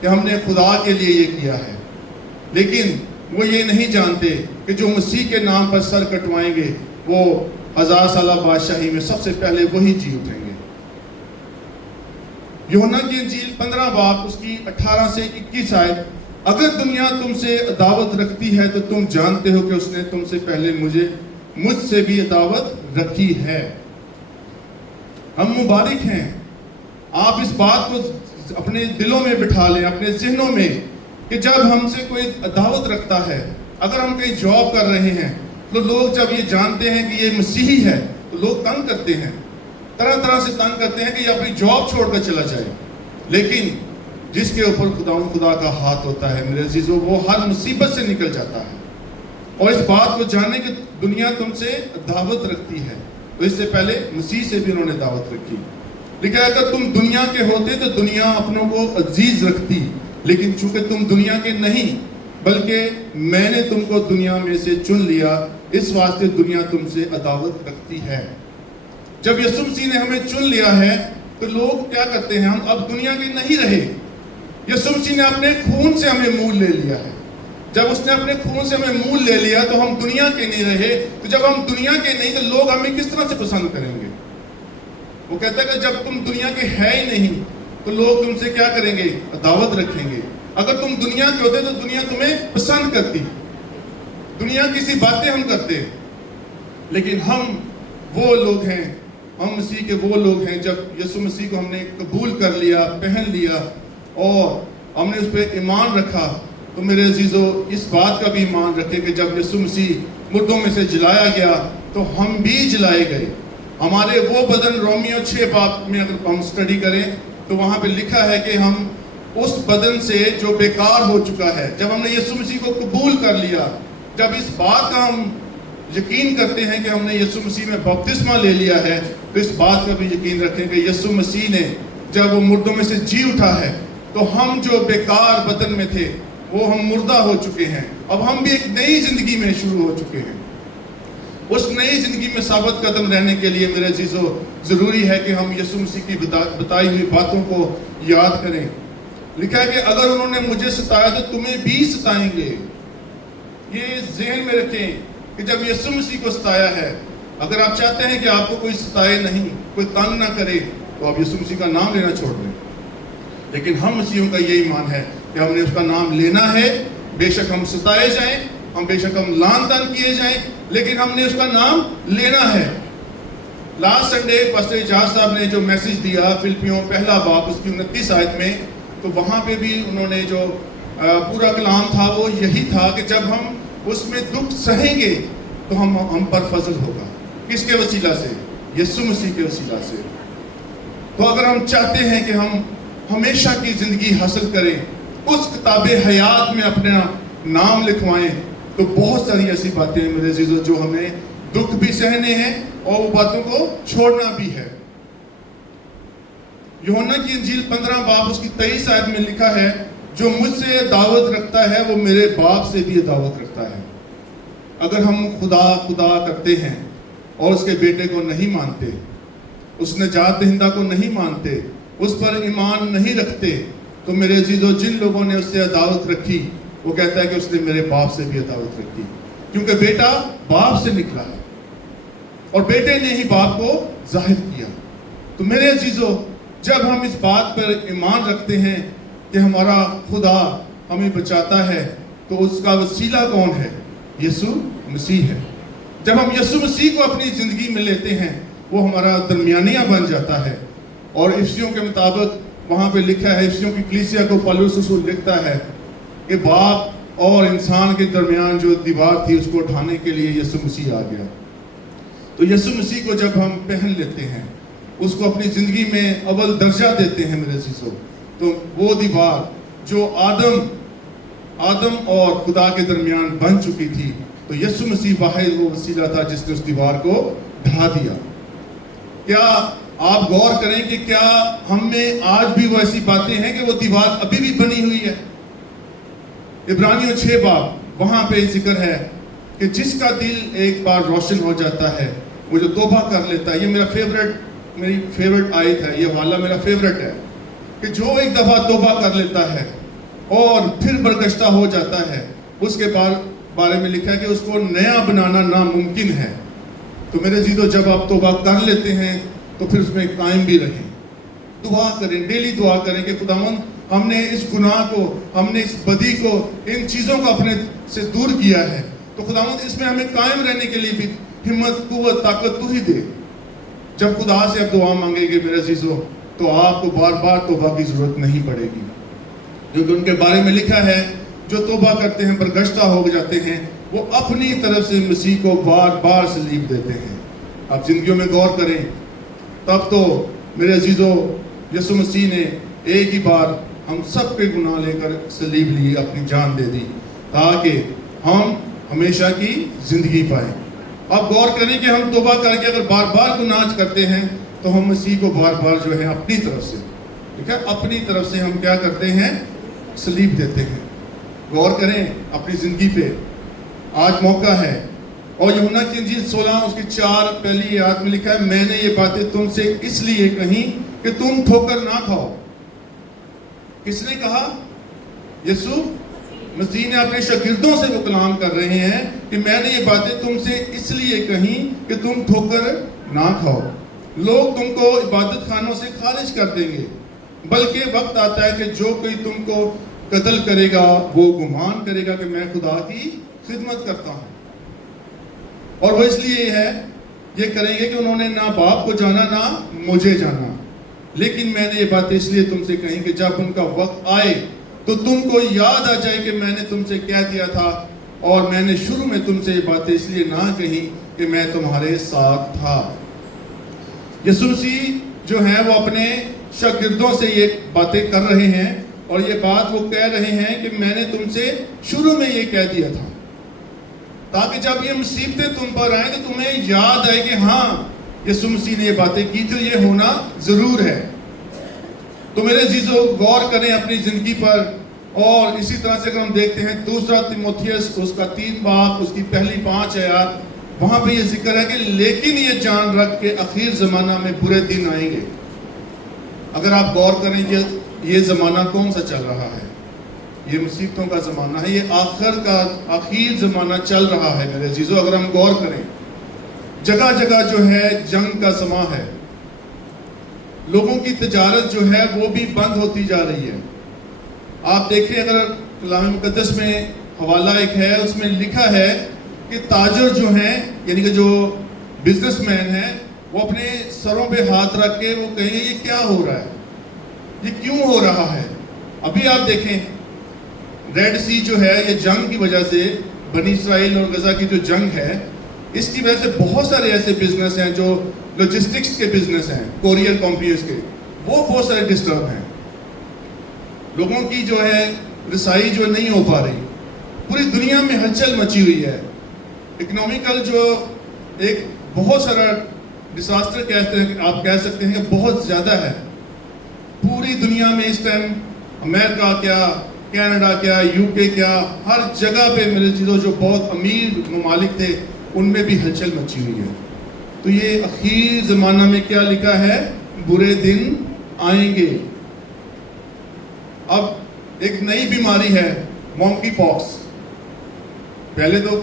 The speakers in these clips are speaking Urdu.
کہ ہم نے خدا کے لیے یہ کیا ہے، لیکن وہ یہ نہیں جانتے کہ جو مسیح کے نام پر سر کٹوائیں گے وہ 1000 سالہ بادشاہی میں سب سے پہلے وہی جی اٹھیں گے۔ یوحنا کی انجیل 15 باب اس کی 18 سے 21 آیت، اگر دنیا تم سے عداوت رکھتی ہے تو تم جانتے ہو کہ اس نے تم سے پہلے مجھ سے بھی عداوت رکھی ہے۔ ہم مبارک ہیں، آپ اس بات کو اپنے دلوں میں بٹھا لیں، اپنے ذہنوں میں، کہ جب ہم سے کوئی عداوت رکھتا ہے، اگر ہم کہیں جاب کر رہے ہیں تو لوگ جب یہ جانتے ہیں کہ یہ مسیحی ہے تو لوگ تنگ کرتے ہیں، طرح طرح سے تنگ کرتے ہیں کہ یہ اپنی جاب چھوڑ کر چلا جائے، لیکن جس کے اوپر خدا کا ہاتھ ہوتا ہے میرے عزیزو، وہ ہر مصیبت سے نکل جاتا ہے۔ اور اس بات کو جاننے کہ دنیا تم سے دعوت رکھتی ہے، تو اس سے پہلے مسیح سے بھی انہوں نے دعوت رکھی۔ لکھا ہے اگر تم دنیا کے ہوتے تو دنیا اپنوں کو عزیز رکھتی، لیکن چونکہ تم دنیا کے نہیں بلکہ میں نے تم کو دنیا میں سے چن لیا، اس واسطے دنیا تم سے عداوت رکھتی ہے۔ جب یسوع مسیح نے ہمیں چن لیا ہے تو لوگ کیا کرتے ہیں، ہم اب دنیا کے نہیں رہے۔ یسوع مسیح نے اپنے خون سے ہمیں مول لے لیا ہے۔ جب اس نے اپنے خون سے ہمیں مول لے لیا تو ہم دنیا کے نہیں رہے۔ تو جب ہم دنیا کے نہیں تو لوگ ہمیں کس طرح سے پسند کریں گے؟ وہ کہتا ہے کہ جب تم دنیا کے ہے ہی نہیں تو لوگ تم سے کیا کریں گے؟ عداوت رکھیں گے۔ اگر تم دنیا کے ہوتے تو دنیا تمہیں پسند کرتی، دنیا کی سی باتیں ہم کرتے، لیکن ہم وہ لوگ ہیں، ہم مسیح کے وہ لوگ ہیں، جب یسوع مسیح کو ہم نے قبول کر لیا، پہن لیا اور ہم نے اس پہ ایمان رکھا، تو میرے عزیزو اس بات کا بھی ایمان رکھیں کہ جب یسوع مسیح مردوں میں سے جلایا گیا تو ہم بھی جلائے گئے۔ ہمارے وہ بدن، رومیو 6 باب میں اگر ہم سٹڈی کریں تو وہاں پہ لکھا ہے کہ ہم اس بدن سے جو بیکار ہو چکا ہے، جب ہم نے یسوع مسیح کو قبول کر لیا، جب اس بات کا ہم یقین کرتے ہیں کہ ہم نے یسوع مسیح میں بپتسمہ لے لیا ہے، تو اس بات کا بھی یقین رکھیں کہ یسوع مسیح نے جب وہ مردوں میں سے جی اٹھا ہے تو ہم جو بیکار بدن میں تھے وہ ہم مردہ ہو چکے ہیں، اب ہم بھی ایک نئی زندگی میں شروع ہو چکے ہیں۔ اس نئی زندگی میں ثابت قدم رہنے کے لیے میرے عزیزو ضروری ہے کہ ہم یسوع مسیح کی بتائی ہوئی باتوں کو یاد کریں۔ لکھا ہے کہ اگر انہوں نے مجھے ستایا تو تمہیں بھی ستائیں گے۔ یہ ذہن میں رکھیں کہ جب یسوع مسیح کو ستایا ہے، اگر آپ چاہتے ہیں کہ آپ کو کوئی ستائے نہیں، کوئی تنگ نہ کرے، تو آپ یسوع مسیح کا نام لینا چھوڑ دیں۔ لیکن ہم مسیحیوں کا یہ ایمان ہے کہ ہم نے اس کا نام لینا ہے، بے شک ہم ستائے جائیں، بے شک ہم لعن طعن کیے جائیں، لیکن ہم نے اس کا نام لینا ہے۔ لاسٹ سنڈے پاسٹر اجاز صاحب نے جو میسیج دیا فلپیوں 1 باب اس کی 29 آیت میں، تو وہاں پہ بھی انہوں نے جو پورا کلام تھا وہ یہی تھا کہ جب ہم اس میں دکھ سہیں گے تو ہم پر فضل ہوگا۔ کس کے وسیلہ سے؟ یسوع مسیح کے وسیلہ سے۔ تو اگر ہم چاہتے ہیں کہ ہم ہمیشہ کی زندگی حاصل کریں، اس کتاب حیات میں اپنا نام لکھوائیں، تو بہت ساری ایسی باتیں ہیں میرے عزیزو جو ہمیں دکھ بھی سہنے ہیں اور وہ باتوں کو چھوڑنا بھی ہے۔ یوحنا کی انجیل 15 باب اس کی 23 آیت میں لکھا ہے، جو مجھ سے دعوت رکھتا ہے وہ میرے باپ سے بھی دعوت رکھتا ہے۔ اگر ہم خدا کرتے ہیں اور اس کے بیٹے کو نہیں مانتے، اس نجات دہندہ کو نہیں مانتے، اس پر ایمان نہیں رکھتے، تو میرے عزیزو جن لوگوں نے اس سے عداوت رکھی، وہ کہتا ہے کہ اس نے میرے باپ سے بھی عداوت رکھی، کیونکہ بیٹا باپ سے نکلا ہے اور بیٹے نے ہی باپ کو ظاہر کیا۔ تو میرے عزیزو جب ہم اس بات پر ایمان رکھتے ہیں کہ ہمارا خدا ہمیں بچاتا ہے، تو اس کا وسیلہ کون ہے؟ یسوع مسیح ہے۔ جب ہم یسوع مسیح کو اپنی زندگی میں لیتے ہیں، وہ ہمارا درمیانیہ بن جاتا ہے۔ اور افسیوں کے مطابق وہاں پہ لکھا ہے، افسیوں کی کلیسیا کو پالوس رسول لکھتا ہے کہ باپ اور انسان کے درمیان جو دیوار تھی اس کو اٹھانے کے لیے یسوع مسیح آ گیا۔ تو یسوع مسیح کو جب ہم پہن لیتے ہیں، اس کو اپنی زندگی میں اول درجہ دیتے ہیں میرے عزیزو، تو وہ دیوار جو آدم اور خدا کے درمیان بن چکی تھی، تو یسوع مسیح واحد وہ وسیلہ تھا جس نے اس دیوار کو ڈھا دیا۔ کیا آپ غور کریں کہ کیا ہم میں آج بھی وہ ایسی باتیں ہیں کہ وہ دیوار ابھی بھی بنی ہوئی ہے؟ عبرانیوں 6 باب وہاں پہ ذکر ہے کہ جس کا دل ایک بار روشن ہو جاتا ہے، وہ جو توبہ کر لیتا ہے، یہ میری فیورٹ آیت ہے، یہ حوالہ میرا فیورٹ ہے، کہ جو ایک دفعہ توبہ کر لیتا ہے اور پھر برگشتہ ہو جاتا ہے، اس کے بارے میں لکھا ہے کہ اس کو نیا بنانا ناممکن ہے۔ تو میرے عزیزو، جب آپ توبہ کر لیتے ہیں تو پھر اس میں قائم بھی رہیں، دعا کریں، ڈیلی دعا کریں کہ خداوند ہم نے اس گناہ کو، ہم نے اس بدی کو، ان چیزوں کو اپنے سے دور کیا ہے، تو خداوند اس میں ہمیں قائم رہنے کے لیے بھی ہمت، قوت، طاقت تو ہی دے۔ جب خدا سے آپ دعا مانگیں گے میرے عزیزو تو آپ کو بار بار توبہ کی ضرورت نہیں پڑے گی، کیونکہ ان کے بارے میں لکھا ہے جو توبہ کرتے ہیں، برگشتہ ہو جاتے ہیں، وہ اپنی طرف سے مسیح کو بار بار سلیب دیتے ہیں۔ آپ زندگیوں میں غور کریں، تب تو میرے عزیزو یسوع مسیح نے ایک ہی بار ہم سب کے گناہ لے کر سلیب لی، اپنی جان دے دی تاکہ ہم ہمیشہ کی زندگی پائیں۔ اب غور کریں کہ ہم توبہ کر کے اگر بار بار گناہ کرتے ہیں تو ہم مسیح کو بار بار جو ہے اپنی طرف سے، ٹھیک ہے، اپنی طرف سے ہم کیا کرتے ہیں؟ سلیب دیتے ہیں۔ غور کریں اپنی زندگی پہ، آج موقع ہے۔ اور یوحنا کی انجیل 16 اس کی 4 پہلی آیت میں لکھا ہے، میں نے یہ باتیں تم سے اس لیے کہیں کہ تم ٹھوکر نہ کھاؤ۔ کس نے کہا؟ یسوع مسیح نے اپنے شاگردوں سے وہ کلام کر رہے ہیں کہ میں نے یہ باتیں تم سے اس لیے کہیں کہ تم ٹھوکر نہ کھاؤ۔ لوگ تم کو عبادت خانوں سے خارج کر دیں گے، بلکہ وقت آتا ہے کہ جو کوئی تم کو قتل کرے گا وہ گمان کرے گا کہ میں خدا کی خدمت کرتا ہوں۔ اور وہ اس لیے یہ کریں گے کہ انہوں نے نہ باپ کو جانا نہ مجھے جانا۔ لیکن میں نے یہ باتیں اس لیے تم سے کہیں کہ جب ان کا وقت آئے تو تم کو یاد آ جائے کہ میں نے تم سے کہہ دیا تھا، اور میں نے شروع میں تم سے یہ باتیں اس لیے نہ کہیں کہ میں تمہارے ساتھ تھا۔ یسوع مسیح جو ہیں وہ اپنے شاگردوں سے یہ باتیں کر رہے ہیں، اور یہ بات وہ کہہ رہے ہیں کہ میں نے تم سے شروع میں یہ کہہ دیا تھا، تاکہ جب یہ مصیبتیں تم پر آئیں تو تمہیں یاد آئے کہ ہاں یسوع مسیح نے یہ باتیں کی تھی، یہ ہونا ضرور ہے۔ تو میرے عزیزو، غور کریں اپنی زندگی پر، اور اسی طرح سے اگر ہم دیکھتے ہیں دوسرا تیموتھیوس اس کا 3 باب اس کی پہلی 5 آیات، وہاں پہ یہ ذکر ہے کہ لیکن یہ جان رکھ کے آخر زمانہ میں برے دن آئیں گے۔ اگر آپ غور کریں کہ یہ زمانہ کون سا چل رہا ہے، یہ مصیبتوں کا زمانہ ہے، یہ آخر زمانہ چل رہا ہے میرے عزیزو۔ اگر ہم غور کریں، جگہ جگہ جو ہے جنگ کا سماں ہے، لوگوں کی تجارت جو ہے وہ بھی بند ہوتی جا رہی ہے۔ آپ دیکھیں، اگر کلام مقدس میں حوالہ ایک ہے، اس میں لکھا ہے کہ تاجر جو ہیں، یعنی کہ جو بزنس مین ہیں، وہ اپنے سروں پہ ہاتھ رکھ کے وہ کہیں یہ کیا ہو رہا ہے، یہ کیوں ہو رہا ہے۔ ابھی آپ دیکھیں ریڈ سی جو ہے، یہ جنگ کی وجہ سے، بنی اسرائیل اور غزہ کی جو جنگ ہے، اس کی وجہ سے بہت سارے ایسے بزنس ہیں جو لوجسٹکس کے بزنس ہیں، کوریئر کمپنیز کے، وہ بہت سارے ڈسٹرب ہیں۔ لوگوں کی جو ہے رسائی جو نہیں ہو پا رہی، پوری دنیا میں ہلچل مچی ہوئی ہے۔ اکنامیکل جو ایک بہت سارا ڈیزاسٹر کہتے ہیں، آپ کہہ سکتے ہیں کہ بہت زیادہ ہے پوری دنیا میں اس ٹائم۔ امریکہ کیا، کینیڈا کیا، یو کے کیا، ہر جگہ پہ میرے چیزوں جو بہت امیر ممالک تھے ان میں بھی ہلچل مچی ہوئی ہے۔ تو یہ اخیر زمانہ میں کیا لکھا ہے؟ برے دن آئیں گے۔ اب ایک نئی بیماری ہے، مونکی پاکس۔ پہلے تو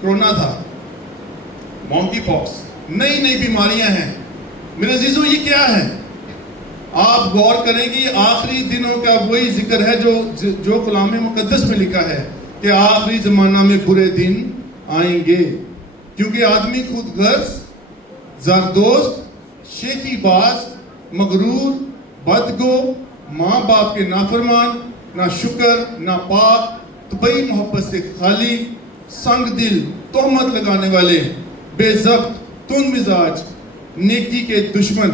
کرونا تھا، مونکی پاکس، نئی بیماریاں ہیں میرے عزیزو۔ یہ کیا ہے؟ آپ غور کریں کہ یہ آخری دنوں کا وہی ذکر ہے جو کلام مقدس میں لکھا ہے کہ آخری زمانہ میں برے دن آئیں گے، کیونکہ آدمی خود غرض، زردوست، شیخی باز، مغرور، بدگو، ماں باپ کے نافرمان، نہ شکر، نہ پاک، طبعی محبت سے خالی، سنگ دل، تہمت لگانے والے، بے ضبط، تند مزاج، نیکی کے دشمن،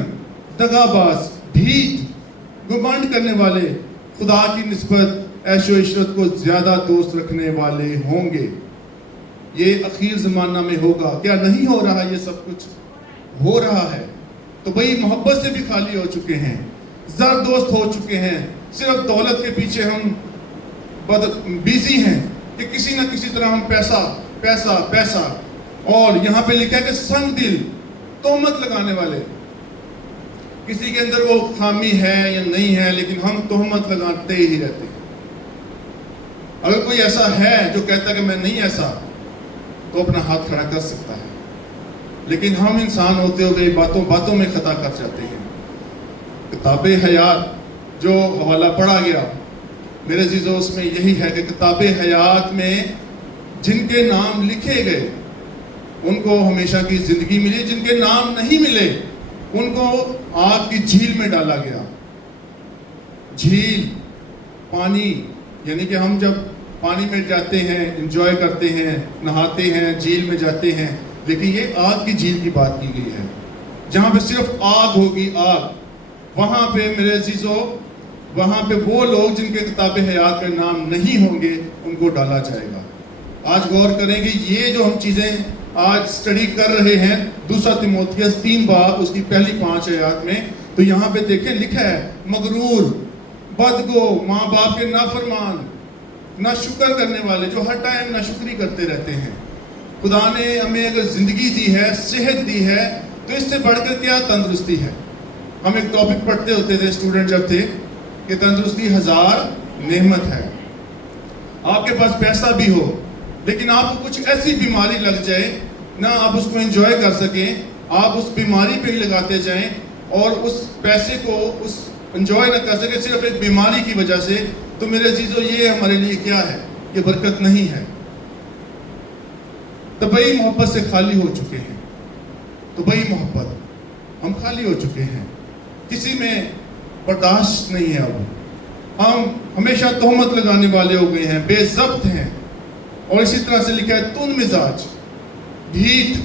دغا باز، ڈھیٹ، گھمنڈ کرنے والے، خدا کی نسبت عیش و عشرت کو زیادہ دوست رکھنے والے ہوں گے۔ یہ اخیر زمانہ میں ہوگا۔ کیا نہیں ہو رہا؟ یہ سب کچھ ہو رہا ہے۔ تو بھئی محبت سے بھی خالی ہو چکے ہیں، زر دوست ہو چکے ہیں، صرف دولت کے پیچھے ہم بیزی ہیں کہ کسی نہ کسی طرح ہم پیسہ پیسہ پیسہ۔ اور یہاں پہ لکھا ہے کہ سنگ دل، تہمت لگانے والے۔ کسی کے اندر وہ خامی ہے یا نہیں ہے، لیکن ہم تہمت لگاتے ہی رہتے ہیں۔ کوئی ایسا ہے جو کہتا ہے کہ میں نہیں ایسا، تو اپنا ہاتھ کھڑا کر سکتا ہے، لیکن ہم انسان ہوتے ہوئے باتوں میں خطا کر جاتے ہیں۔ کتاب حیات جو حوالہ پڑھا گیا میرے عزیزو، اس میں یہی ہے کہ کتاب حیات میں جن کے نام لکھے گئے ان کو ہمیشہ کی زندگی ملی، جن کے نام نہیں ملے ان کو آگ کی جھیل میں ڈالا گیا۔ جھیل، پانی، یعنی کہ ہم جب پانی میں جاتے ہیں، انجوائے کرتے ہیں، نہاتے ہیں، جھیل میں جاتے ہیں، لیکن یہ آگ کی جھیل کی بات کی گئی ہے، جہاں پہ صرف آگ ہوگی، آگ۔ وہاں پہ میرے عزیزو، وہاں پہ وہ لوگ جن کے کتاب حیات میں نام نہیں ہوں گے ان کو ڈالا جائے گا۔ آج غور کریں گے یہ جو ہم چیزیں آج سٹڈی کر رہے ہیں، دوسرا تیموتھیوس 3 باب اس کی پہلی 5 آیات میں، تو یہاں پہ دیکھیں لکھا ہے مغرور، بدگو، ماں باپ کے نافرمان، نہ شکر کرنے والے، جو ہر ٹائم ناشکری کرتے رہتے ہیں۔ خدا نے ہمیں اگر زندگی دی ہے، صحت دی ہے، تو اس سے بڑھ کر کیا تندرستی ہے۔ ہم ایک ٹاپک پڑھتے ہوتے تھے اسٹوڈنٹ جب تھے کہ تندرستی 1000 نعمت ہے۔ آپ کے پاس پیسہ بھی ہو لیکن آپ کو کچھ ایسی بیماری لگ جائے، نہ آپ اس کو انجوائے کر سکیں، آپ اس بیماری پہ ہی لگاتے جائیں اور اس پیسے کو اس انجوائے نہ کر سکیں صرف ایک بیماری کی وجہ سے، تو میرے عزیزو یہ ہمارے لیے کیا ہے؟ یہ برکت نہیں ہے۔ طبعی محبت سے خالی ہو چکے ہیں، طبعی محبت ہم خالی ہو چکے ہیں، کسی میں برداشت نہیں ہے۔ اب ہم ہمیشہ تہمت لگانے والے ہو گئے ہیں، بے ضبط ہیں، اور اسی طرح سے لکھا ہے تند مزاج، ڈھیٹ۔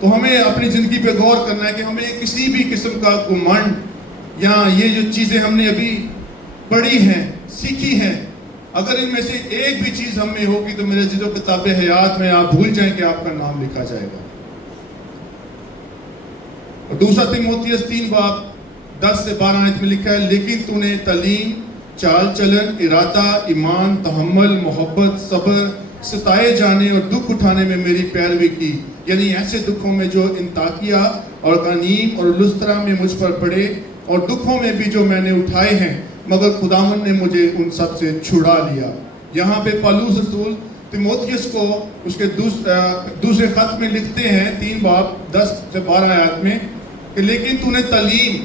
تو ہمیں اپنی زندگی پہ غور کرنا ہے کہ ہمیں کسی بھی قسم کا گھمنڈ یا یہ جو چیزیں ہم نے ابھی پڑھی ہیں، سیکھی ہیں، اگر ان میں سے ایک بھی چیز ہم میں ہوگی تو میرے عزیزو کتاب حیات میں آپ بھول جائیں کہ آپ کا نام لکھا جائے گا۔ اور دوسرا تیموتھیوس 3 باب 10 سے 12 آیت میں لکھا ہے لیکن تو نے تعلیم، چال چلن، ارادہ، ایمان، تحمل، محبت، صبر، ستائے جانے اور دکھ اٹھانے میں میری پیروی کی، یعنی ایسے دکھوں میں جو انطاکیہ اور غنیم اور لسترا میں مجھ پر پڑے، اور دکھوں میں بھی جو میں نے اٹھائے ہیں، مگر خداوند نے مجھے ان سب سے چھڑا لیا۔ یہاں پہ پالوس رسول تیموتھیوس کو اس کے دوسرے خط میں لکھتے ہیں 3 باب 10 سے 12 آیات میں کہ لیکن تو نے تعلیم،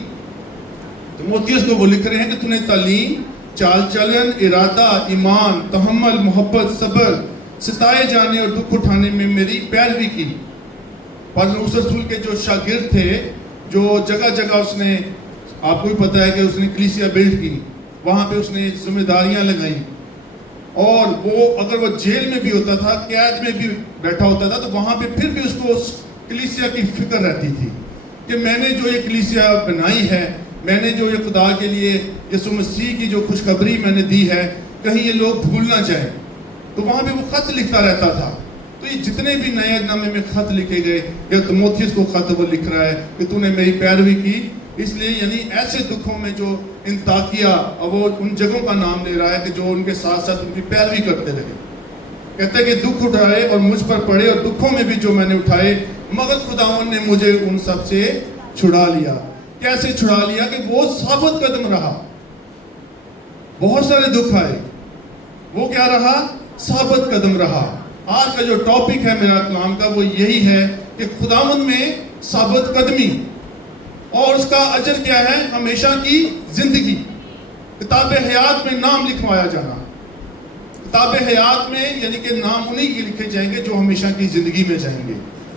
تیموتھیوس کو وہ لکھ رہے ہیں کہ تو نے تعلیم، چال چلن، ارادہ، ایمان، تحمل، محبت، صبر، ستائے جانے اور دکھ اٹھانے میں میری پیروی کی۔ پالوس رسول کے جو شاگرد تھے، جو جگہ جگہ اس نے، آپ کو بھی پتہ ہے کہ اس نے کلیسیا بلڈ کی، وہاں پہ اس نے ذمہ داریاں لگائیں، اور وہ اگر وہ جیل میں بھی ہوتا تھا، قید میں بھی بیٹھا ہوتا تھا، تو وہاں پہ پھر بھی اس کو اس کلیسیا کی فکر رہتی تھی کہ میں نے جو یہ کلیسیا بنائی ہے، میں نے جو یہ خدا کے لیے یسوع مسیح کی جو خوشخبری میں نے دی ہے، کہیں یہ لوگ بھول نہ جائیں۔ تو وہاں پہ وہ خط لکھتا رہتا تھا۔ تو یہ جتنے بھی نئے نامے میں خط لکھے گئے، یا تیموتھیوس کو خط وہ لکھ رہا ہے کہ تو نے میری پیروی کی، اس لیے یعنی ایسے دکھوں میں جو انطاکیہ، اور وہ ان جگہوں کا نام لے رہا ہے کہ جو ان کے ساتھ ساتھ ان کی پیروی کرتے رہے، کہتا ہے کہ دکھ اٹھائے اور مجھ پر پڑے، اور دکھوں میں بھی جو میں نے اٹھائے، مگر خداوند نے مجھے ان سب سے چھڑا لیا۔ کیسے چھڑا لیا؟ کہ وہ ثابت قدم رہا۔ بہت سارے دکھ آئے، وہ کیا رہا؟ ثابت قدم رہا۔ آج کا جو ٹاپک ہے میرا کلام کا وہ یہی ہے کہ خداوند میں ثابت قدمی، اور اس کا اجر کیا ہے؟ ہمیشہ کی زندگی۔ کتاب حیات میں نام لکھوایا جانا۔ کتاب حیات میں یعنی کہ نام انہی کے لکھے جائیں گے جو ہمیشہ کی زندگی میں جائیں گے۔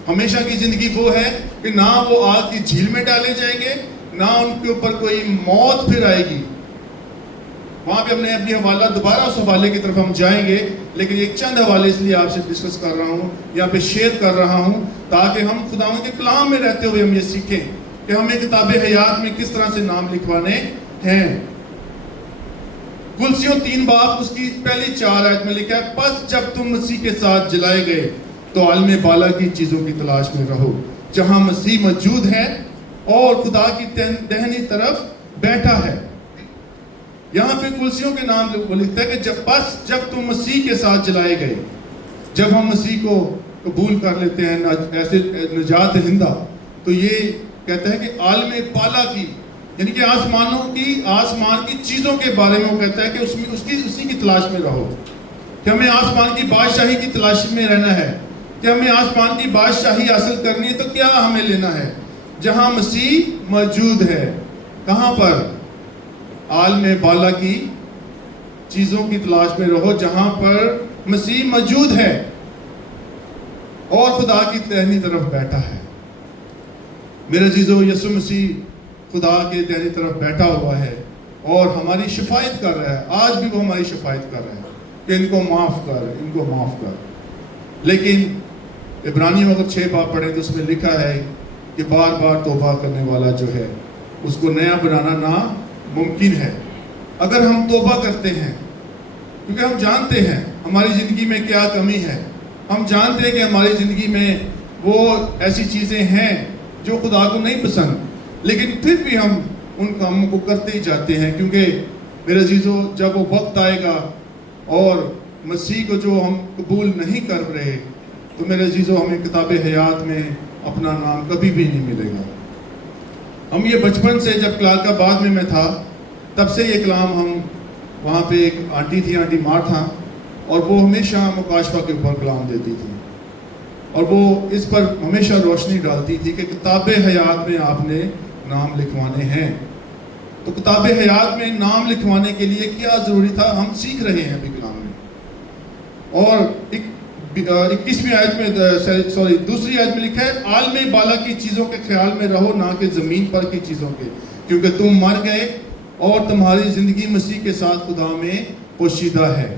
ہمیشہ کی زندگی وہ ہے کہ نہ وہ آگ کی جھیل میں ڈالے جائیں گے، نہ ان کے اوپر کوئی موت پھر آئے گی۔ وہاں پہ ہم نے اپنی حوالہ دوبارہ اس حوالے کی طرف ہم جائیں گے، لیکن ایک چند حوالے اس لیے آپ سے ڈسکس کر رہا ہوں، یہاں پہ شیئر کر رہا ہوں، تاکہ ہم خداوند کے کلام میں رہتے ہوئے ہم یہ سیکھیں کہ ہمیں کتاب حیات میں کس طرح سے نام لکھوانے ہیں۔ کلسیوں 3 باب اس کی پہلی 4 آیت میں لکھا ہے پس جب تم مسیح کے ساتھ جلائے گئے تو عالم بالا کی چیزوں کی تلاش میں رہو، جہاں مسیح موجود ہے اور خدا کی دہنی طرف بیٹھا ہے۔ یہاں پہ کلسیوں کے نام وہ لکھتا ہے کہ جب تم مسیح کے ساتھ جلائے گئے، جب ہم مسیح کو قبول کر لیتے ہیں ایسے نجات دہندہ، تو یہ کہتا ہے کہ عالم بالا کی یعنی کہ آسمان کی چیزوں کے بارے میں وہ کہتا ہے کہ اسی کی تلاش میں رہو، کہ ہمیں آسمان کی بادشاہی کی تلاش میں رہنا ہے، کہ ہمیں آسمان کی بادشاہی حاصل کرنی ہے تو کیا ہمیں لینا ہے؟ جہاں مسیح موجود ہے۔ کہاں پر؟ عالم بالا کی چیزوں کی تلاش میں رہو جہاں پر مسیح موجود ہے اور خدا کی دہنی طرف بیٹھا ہے۔ میرے عزیزو، یسوع مسیح خدا کے دہنی طرف بیٹھا ہوا ہے اور ہماری شفاعت کر رہا ہے۔ آج بھی وہ ہماری شفاعت کر رہا ہے کہ ان کو معاف کر، ان کو معاف کر۔ لیکن عبرانیوں اگر 6 باب پڑھیں تو اس میں لکھا ہے کہ بار بار توبہ کرنے والا جو ہے اس کو نیا بنانا ناممکن ہے۔ اگر ہم توبہ کرتے ہیں، کیونکہ ہم جانتے ہیں ہماری زندگی میں کیا کمی ہے، ہم جانتے ہیں کہ ہماری زندگی میں وہ ایسی چیزیں ہیں جو خدا کو نہیں پسند، لیکن پھر بھی ہم ان کاموں کو کرتے ہی جاتے ہیں، کیونکہ میرے عزیزو جب وہ وقت آئے گا اور مسیح کو جو ہم قبول نہیں کر رہے تو میرے عزیزو ہمیں کتاب حیات میں اپنا نام کبھی بھی نہیں ملے گا۔ ہم یہ بچپن سے جب کلارک آباد میں تھا تب سے یہ کلام ہم وہاں پہ ایک آنٹی تھی، آنٹی مار تھا، اور وہ ہمیشہ مکاشفہ کے اوپر کلام دیتی تھی اور وہ اس پر ہمیشہ روشنی ڈالتی تھی کہ کتاب حیات میں آپ نے نام لکھوانے ہیں۔ تو کتاب حیات میں نام لکھوانے کے لیے کیا ضروری تھا؟ ہم سیکھ رہے ہیں ابھی کلام میں۔ اور 21ویں آیت میں دوسری آیت میں لکھا ہے، عالم بالا کی چیزوں کے خیال میں رہو، نہ کہ زمین پر کی چیزوں کے، کیونکہ تم مر گئے اور تمہاری زندگی مسیح کے ساتھ خدا میں پوشیدہ ہے۔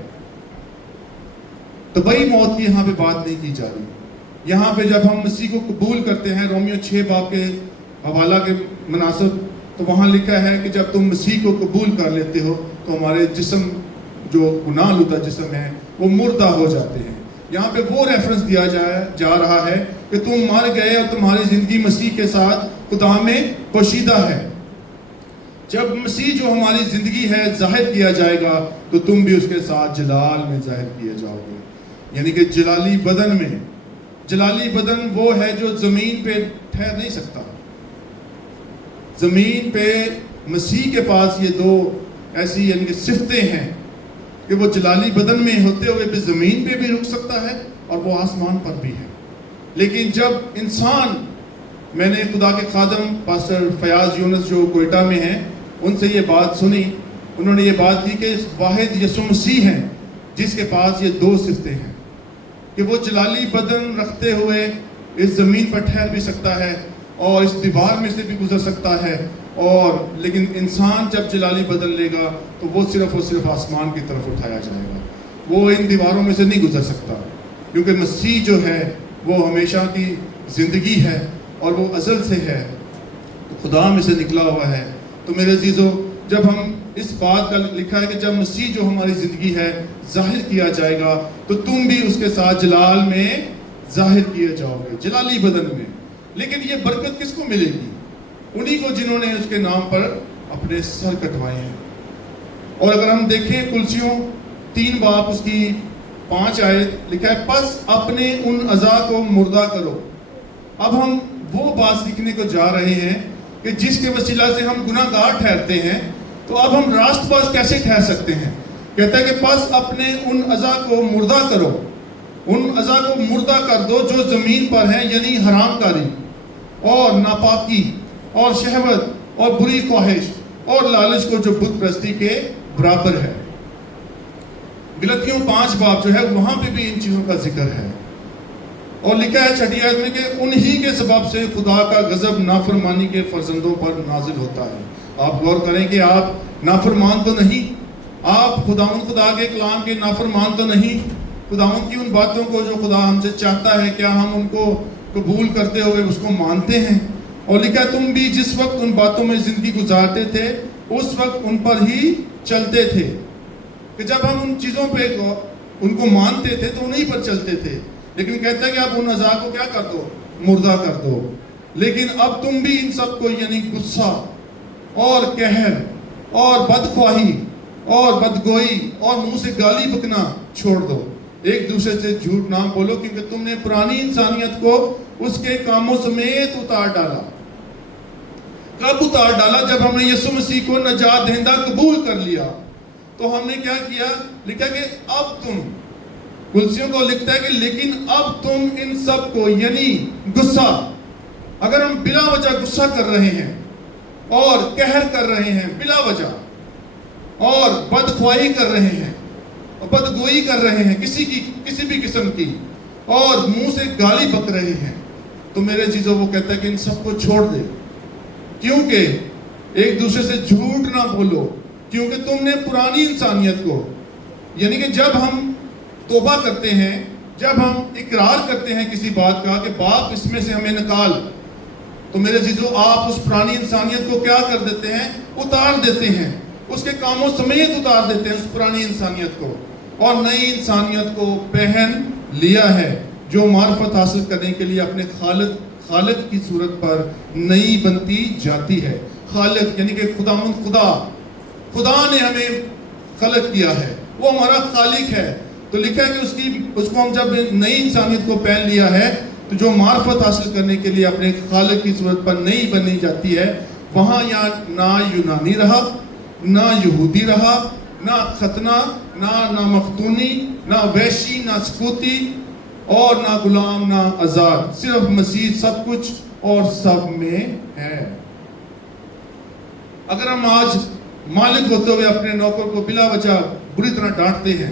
تو بھائی موت کی یہاں پہ بات نہیں کی جا رہی۔ یہاں پہ جب ہم مسیح کو قبول کرتے ہیں، رومیو 6 باب کے حوالہ کے مناسب، تو وہاں لکھا ہے کہ جب تم مسیح کو قبول کر لیتے ہو تو ہمارے جسم جو گناہ لودہ جسم ہے وہ مردہ ہو جاتے ہیں۔ یہاں پہ وہ ریفرنس دیا جا رہا ہے کہ تم مر گئے اور تمہاری زندگی مسیح کے ساتھ خدا میں پوشیدہ ہے۔ جب مسیح جو ہماری زندگی ہے ظاہر کیا جائے گا تو تم بھی اس کے ساتھ جلال میں ظاہر کیے جاؤ گے، یعنی کہ جلالی بدن میں۔ جلالی بدن وہ ہے جو زمین پہ ٹھہر نہیں سکتا۔ زمین پہ مسیح کے پاس یہ دو ایسی یعنی کہ صفتیں ہیں کہ وہ جلالی بدن میں ہوتے ہوئے بھی زمین پہ بھی رک سکتا ہے اور وہ آسمان پر بھی ہے۔ لیکن جب انسان، میں نے خدا کے خادم پاسٹر فیاض یونس جو کوئٹہ میں ہیں ان سے یہ بات سنی، انہوں نے یہ بات کی کہ واحد یسوع مسیح ہیں جس کے پاس یہ دو صفتیں ہیں کہ وہ جلالی بدن رکھتے ہوئے اس زمین پر ٹھہر بھی سکتا ہے اور اس دیوار میں سے بھی گزر سکتا ہے، اور لیکن انسان جب جلالی بدن لے گا تو وہ صرف آسمان کی طرف اٹھایا جائے گا، وہ ان دیواروں میں سے نہیں گزر سکتا، کیونکہ مسیح جو ہے وہ ہمیشہ کی زندگی ہے اور وہ ازل سے ہے، تو خدا میں سے نکلا ہوا ہے۔ تو میرے عزیزو، جب ہم اس بات کا لکھا ہے کہ جب مسیح جو ہماری زندگی ہے ظاہر کیا جائے گا تو تم بھی اس کے ساتھ جلال میں ظاہر کیے جاؤ گے، جلالی بدن میں۔ لیکن یہ برکت کس کو ملے گی؟ انہی کو جنہوں نے اس کے نام پر اپنے سر کٹوائے ہیں۔ اور اگر ہم دیکھیں کلسیوں 3 باب اس کی 5 آیت لکھا ہے، پس اپنے ان اعضاء کو مردہ کرو۔ اب ہم وہ بات سیکھنے کو جا رہے ہیں کہ جس کے وسیلہ سے ہم گناہ گار ٹھہرتے ہیں، تو اب ہم راست باز کیسے ٹھہر سکتے ہیں؟ کہتا ہے کہ پس اپنے ان اعضاء کو مردہ کرو، ان اعضاء کو مردہ کر دو جو زمین پر ہیں، یعنی حرام کاری اور ناپاکی اور شہوت اور بری خواہش اور لالچ کو جو بت پرستی کے برابر ہے۔ غلطیوں 5 باب جو ہے وہاں پہ بھی ان چیزوں کا ذکر ہے، اور لکھا ہے 6 آیت میں کہ انہی کے سبب سے خدا کا غضب نافرمانی کے فرزندوں پر نازل ہوتا ہے۔ آپ غور کریں کہ آپ نافرمان تو نہیں، آپ خدا کے کلام کے نافرمان تو نہیں، خداوند کی ان باتوں کو جو خدا ہم سے چاہتا ہے کیا ہم ان کو قبول کرتے ہوئے اس کو مانتے ہیں؟ اور لکھا تم بھی جس وقت ان باتوں میں زندگی گزارتے تھے اس وقت ان پر ہی چلتے تھے، کہ جب ہم ان چیزوں پہ ان کو مانتے تھے تو انہی پر چلتے تھے، لیکن کہتا ہے کہ آپ ان اعضاء کو کیا کر دو؟ مردہ کر دو۔ لیکن اب تم بھی ان سب کو یعنی غصہ اور قہر اور بدخواہی اور بدگوئی اور منہ سے گالی بکنا چھوڑ دو، ایک دوسرے سے جھوٹ نہ بولو، کیونکہ تم نے پرانی انسانیت کو اس کے کاموں سمیت اتار ڈالا۔ کب اتار ڈالا؟ جب ہم نے یسوع مسیح کو نجات دہندہ قبول کر لیا تو ہم نے کیا کیا؟ لکھا کہ اب تم، کلسیوں کو لکھتا ہے کہ لیکن اب تم ان سب کو، یعنی غصہ، اگر ہم بلا وجہ غصہ کر رہے ہیں اور قہر کر رہے ہیں بلا وجہ، اور بدخواہی کر رہے ہیں اور بدگوئی کر رہے ہیں کسی بھی قسم کی، اور منہ سے گالی بک رہے ہیں، تو میرے چیزوں وہ کہتا ہے کہ ان سب کو چھوڑ دے، کیونکہ ایک دوسرے سے جھوٹ نہ بولو، کیونکہ تم نے پرانی انسانیت کو، یعنی کہ جب ہم توبہ کرتے ہیں، جب ہم اقرار کرتے ہیں کسی بات کا کہ باپ اس میں سے ہمیں نکال، تو میرے عزیزو آپ اس پرانی انسانیت کو کیا کر دیتے ہیں؟ اتار دیتے ہیں، اس کے کاموں سمیت اتار دیتے ہیں اس پرانی انسانیت کو، اور نئی انسانیت کو پہن لیا ہے جو معرفت حاصل کرنے کے لیے اپنے خالق کی صورت پر نئی بنتی جاتی ہے۔ خالق یعنی کہ خدا نے ہمیں خلق کیا ہے، وہ ہمارا خالق ہے، تو لکھا ہے کہ اس کو ہم جب نئی انسانیت کو پہن لیا ہے تو جو معرفت حاصل کرنے کے لیے اپنے خالق کی صورت پر نئی بنی جاتی ہے، وہاں یہاں نہ یونانی رہا، نہ یہودی رہا، نہ ختنہ، نہ مختونی، نہ ویشی، نہ سکوتی، اور نہ غلام، نہ آزاد، صرف مسیح سب کچھ اور سب میں ہے۔ اگر ہم آج مالک ہوتے ہوئے اپنے نوکر کو بلا وجہ بری طرح ڈانٹتے ہیں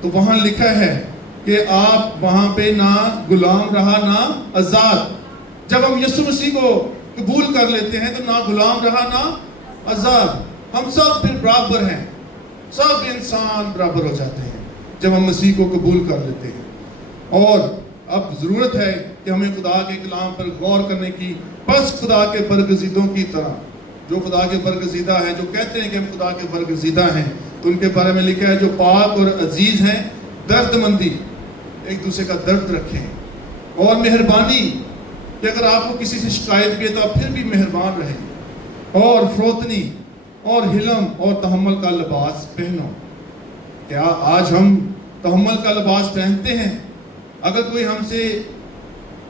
تو وہاں لکھا ہے کہ آپ وہاں پہ نہ غلام رہا نہ آزاد۔ جب ہم یسوع مسیح کو قبول کر لیتے ہیں تو نہ غلام رہا نہ آزاد، ہم سب پھر برابر ہیں، سب انسان برابر ہو جاتے ہیں جب ہم مسیح کو قبول کر لیتے ہیں۔ اور اب ضرورت ہے کہ ہمیں خدا کے کلام پر غور کرنے کی، بس خدا کے برگزیدوں کی طرح، جو خدا کے برگزیدہ ہیں، جو کہتے ہیں کہ ہم خدا کے برگزیدہ ہیں، تو ان کے بارے میں لکھا ہے جو پاک اور عزیز ہیں، درد مندی، ایک دوسرے کا درد رکھیں، اور مہربانی، کہ اگر آپ کو کسی سے شکایت بھی ہے تو آپ پھر بھی مہربان رہیں، اور فروتنی اور حلم اور تحمل کا لباس پہنو۔ کیا آج ہم تحمل کا لباس پہنتے ہیں؟ اگر کوئی ہم سے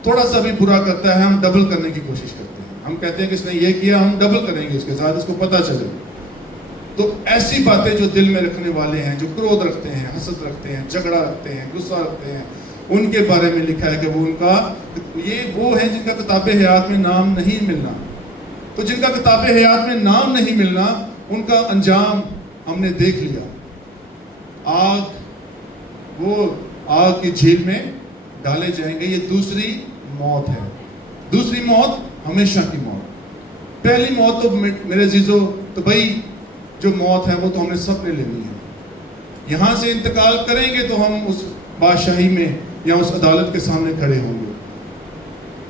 تھوڑا سا بھی برا کرتا ہے، ہم ڈبل کرنے کی کوشش کرتے ہیں، ہم کہتے ہیں کہ اس نے یہ کیا، ہم ڈبل کریں گے اس کے ساتھ، اس کو پتہ چلے۔ تو ایسی باتیں جو دل میں رکھنے والے ہیں، جو کرودھ رکھتے ہیں، حسد رکھتے ہیں، جھگڑا رکھتے ہیں، غصہ رکھتے ہیں، ان کے بارے میں لکھا ہے کہ وہ ہیں جن کا کتاب حیات میں نام نہیں ملنا۔ تو جن کا کتاب حیات میں نام نہیں ملنا، ان کا انجام ہم نے دیکھ لیا، وہ آگ کی جھیل میں ڈالے جائیں گے۔ یہ دوسری موت ہے، دوسری موت ہمیشہ کی موت۔ پہلی موت تو میرے عزیزو، تو بھائی جو موت ہے وہ تو ہم نے سب نے لینی ہے، یہاں سے انتقال کریں گے تو ہم اس بادشاہی میں یا اس عدالت کے سامنے کھڑے ہوں گے۔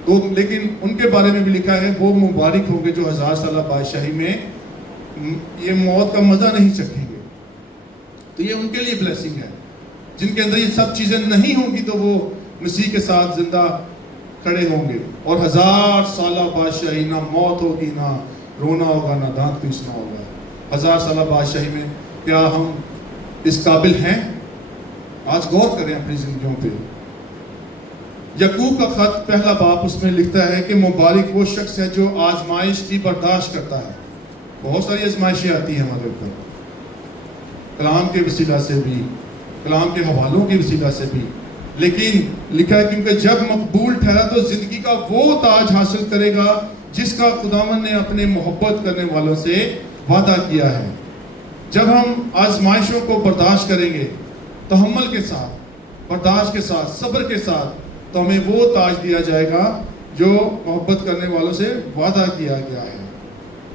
تو لیکن ان کے بارے میں بھی لکھا ہے وہ مبارک ہوں گے جو 1000 سالہ بادشاہی میں یہ موت کا مزہ نہیں چکھیں گے۔ تو یہ ان کے لیے بلیسنگ ہے، جن کے اندر یہ سب چیزیں نہیں ہوں گی تو وہ مسیح کے ساتھ زندہ کھڑے ہوں گے، اور 1000 سالہ بادشاہی، نہ موت ہوگی، نہ رونا ہوگا، نہ دانت پیسنا ہوگا۔ 1000 سالہ بادشاہی میں کیا ہم اس قابل ہیں؟ آج غور کریں اپنی زندگیوں پہ۔ یعقوب کا خط پہلا باب، اس میں لکھتا ہے کہ مبارک وہ شخص ہے جو آزمائش کی برداشت کرتا ہے۔ بہت ساری آزمائشیں آتی ہیں ہمارے اوپر، کلام کے وسیلہ سے بھی، کلام کے حوالوں کے وسیلہ سے بھی، لیکن لکھا ہے کیونکہ جب مقبول ٹھہرا تو زندگی کا وہ تاج حاصل کرے گا جس کا خداوند نے اپنے محبت کرنے والوں سے وعدہ کیا ہے۔ جب ہم آزمائشوں کو برداشت کریں گے تحمل کے ساتھ، برداشت کے ساتھ، صبر کے ساتھ، تو ہمیں وہ تاج دیا جائے گا جو محبت کرنے والوں سے وعدہ کیا گیا ہے۔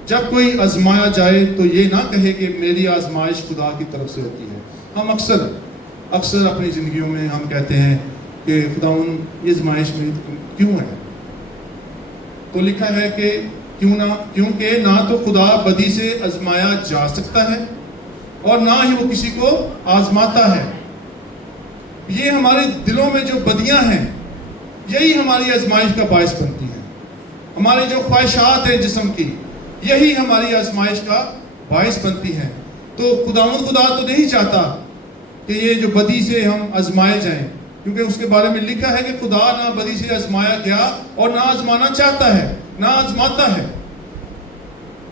جب کوئی آزمایا جائے تو یہ نہ کہے کہ میری آزمائش خدا کی طرف سے ہوتی ہے۔ ہم اکثر اپنی زندگیوں میں ہم کہتے ہیں کہ خداوند یہ آزمائش میں کیوں ہے؟ تو لکھا ہے کہ کیونکہ نہ تو خدا بدی سے آزمایا جا سکتا ہے اور نہ ہی وہ کسی کو آزماتا ہے۔ یہ ہمارے دلوں میں جو بدیاں ہیں یہی ہماری آزمائش کا باعث بنتی ہیں۔ ہماری جو خواہشات ہیں جسم کی، یہی ہماری آزمائش کا باعث بنتی ہیں۔ تو خدا تو نہیں چاہتا کہ یہ جو بدی سے ہم آزمائے جائیں، کیونکہ اس کے بارے میں لکھا ہے کہ خدا نہ بدی سے آزمایا گیا اور نہ آزمانا چاہتا ہے، نہ آزماتا ہے۔